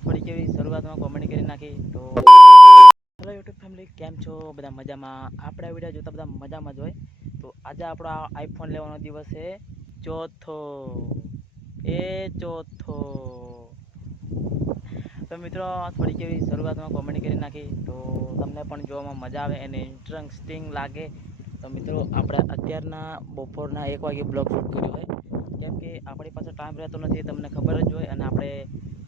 થોડીક એવી શરૂઆતમાં કોમેડી કરી નાખી તો હેલો યુટ્યુબ ફેમિલી, કેમ છો બધા? મજામાં? આપણે આ વિડીયો જોતા બધા મજામાં જ હોય. તો આજે આપણો આ આઈફોન લેવાનો દિવસ છે ચોથો. ચોથો તો મિત્રો થોડીક એવી શરૂઆતમાં કોમેડી કરી નાખી તો તમને પણ જોવામાં મજા આવે અને ઇન્ટરેસ્ટિંગ લાગે. તો મિત્રો આપણે અત્યારના બપોરના 1 વાગે બ્લોગ શૂટ કર્યો હોય, કેમ કે આપણી પાસે ટાઈમ રહેતો નથી, તમને ખબર જ હોય. અને આપણે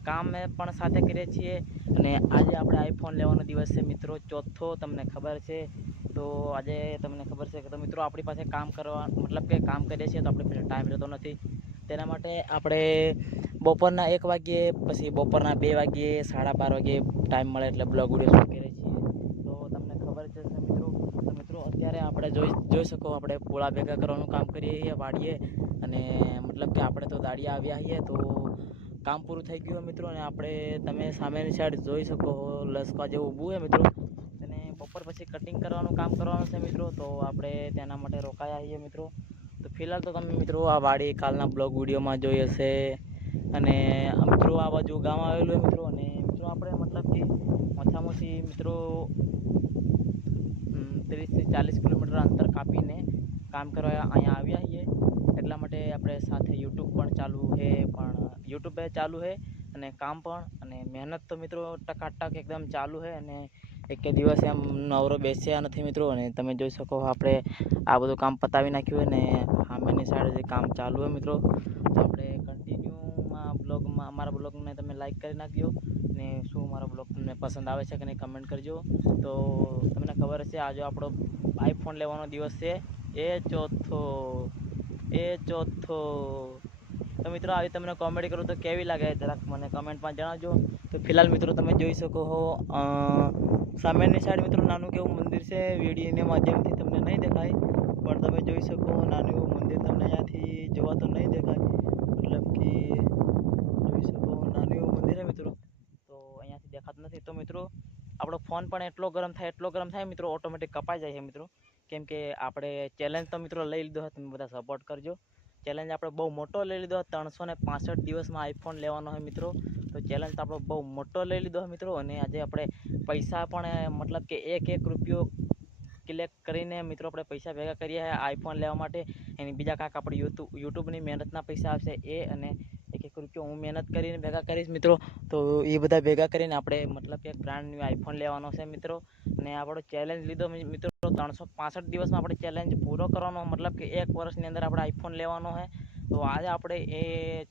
કામ પણ સાથે કરીએ છીએ અને આજે આપણે આઈફોન લેવાનો દિવસ છે મિત્રો ચોથો, તમને ખબર છે. તો આજે તમને ખબર છે કે તો મિત્રો આપણી પાસે કામ કરવા મતલબ કે કામ કરીએ છીએ તો આપણી પાસે ટાઈમ રહેતો નથી. તેના માટે આપણે બપોરના 1 વાગ્યે, પછી બપોરના 2 વાગ્યે, 12:30 વાગ્યે ટાઈમ મળે એટલે બ્લોગ વિડીયો શૂટ કરીએ છીએ. તો તમને ખબર છે મિત્રો. તો મિત્રો અત્યારે આપણે જોઈ શકો, આપણે પોળા ભેગા કરવાનું કામ કરીએ છીએ વાડીએ. અને મતલબ કે આપણે તો દાડિયા આવ્યા છીએ તો કામ પૂરું થઈ ગયું મિત્રો. અને આપણે તમે સામેની સાઈડ જોઈ શકો લસકા જેવું ઊભું છે મિત્રો, અને બપોર પછી કટિંગ કરવાનું કામ કરવાનું છે મિત્રો. તો આપણે તેના માટે રોકાયા છીએ મિત્રો. તો ફિલહાલ તો તમે મિત્રો આ વાડી કાલના બ્લોગ વિડીયોમાં જોઈ હશે. અને મિત્રો આ બાજુ ગામ આવેલું મિત્રો. અને મિત્રો આપણે મતલબ કે ઓછામાં મિત્રો 30 થી 40 કિલોમીટર અંતર કાપીને કામ કરવા અહીંયા આવ્યા છીએ. એટલા માટે આપણે સાથે યુટ્યુબ પણ ચાલુ છે, પણ યુટ્યુબ ચાલુ છે અને કામ પણ, અને મહેનત તો મિત્રો ટકાટક એકદમ ચાલુ છે. અને એક દિવસ એમ નવરો બેસ્યા નથી મિત્રો. અને તમે જોઈ શકો આપણે આ બધું કામ પતાવી નાખ્યું અને સામેની સાઈડ જે કામ ચાલુ હોય મિત્રો. તો આપણે કન્ટિન્યુમાં બ્લોગમાં અમારા બ્લોગને તમે લાઈક કરી નાખજો. ને શું મારો બ્લોગ તમને પસંદ આવે છે કે નહીં કમેન્ટ કરજો. તો તમને ખબર હશે આજે આપણો આઈફોન લેવાનો દિવસ છે ચોથો. ચોથો તો મિત્રો આવી તમને કોમેડી કરું તો કેવી લાગે જરાક મને કમેન્ટમાં જણાવજો. તો ફિલહાલ મિત્રો તમે જોઈ શકો છો સામેની સાઈડ મિત્રો નાનું કેવું મંદિર છે. વીડિયોના માધ્યમથી તમને નહીં દેખાય, પણ તમે જોઈ શકો નાનું એવું મંદિર તમને અહીંયાથી જોવા તો નહીં દેખાય. મતલબ કે જોઈ શકો નાનું એવું મંદિર છે મિત્રો. તો અહીંયાથી દેખાતું નથી. તો મિત્રો આપણો ફોન પણ એટલો ગરમ થાય મિત્રો, ઓટોમેટિક કપાઈ જાય છે મિત્રો. કેમ કે આપણે ચેલેન્જ તો મિત્રો લઈ લીધો, તમે બધા સપોર્ટ કરજો. ચેલેન્જ આપણે બહુ મોટો લઈ લીધો, 365 દિવસમાં આઈફોન લેવાનો હોય મિત્રો. તો ચેલેન્જ તો આપણો બહુ મોટો લઈ લીધો હોય મિત્રો. અને આજે આપણે પૈસા પણ મતલબ કે એક રૂપિયો કલેક્ટ કરીને મિત્રો આપણે પૈસા ભેગા કરીએ આઈફોન લેવા માટે. એની બીજા કાંઈક આપણે યુટ્યુબની મહેનતના પૈસા આવશે એ, અને એક રૂપિયો હું મહેનત કરીને ભેગા કરીશ મિત્રો. તો એ બધા ભેગા કરીને આપણે મતલબ કે બ્રાન્ડ ન્યૂ આઈફોન લેવાનો છે મિત્રો. અને આપણો ચેલેન્જ લીધો મિત્રો 365 દિવસમાં આપણે ચેલેન્જ પૂરો કરવાનો, મતલબ કે 1 વર્ષની અંદર આપણે આઈફોન લેવાનો છે. તો આજે આપણે એ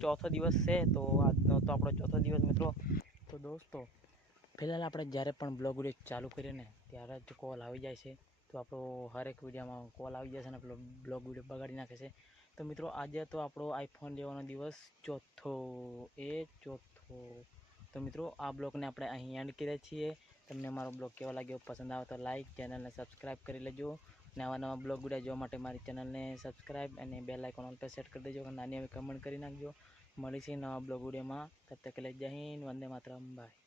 ચોથો દિવસ છે. તો આજનો તો આપણો ચોથો દિવસ મિત્રો. તો દોસ્તો ફિલહાલ આપણે જ્યારે પણ બ્લોગ વિડીયો ચાલુ કરીએ ને ત્યારે જ કોલ આવી જાય છે. તો આપણો હરેક વિડીયોમાં કોલ આવી જાય છે અને આપણો બ્લોગ વિડીયો બગાડી નાખે છે. તો મિત્રો આજે તો આપણો આઈફોન લેવાનો દિવસ ચોથો. ચોથો તો મિત્રો આ બ્લોગને આપણે અહીં એન્ડ કરીએ છીએ. તમને મારો બ્લોગ કેવો લાગ્યો, પસંદ આવે તો લાઈક, ચેનલને સબસ્ક્રાઈબ કરી લેજો. નવા બ્લોગ વિડીયો જોવા માટે મારી ચેનલને સબસ્ક્રાઈબ અને બેલ આઇકોન ઓલ પર સેટ કરી દેજો. નાની એવી કમેન્ટ કરી નાખજો. મળીશું નવા બ્લોગ વિડીયોમાં. તબ તક કે લીએ જય હિન્દ, વંદે માતરમ, બાય.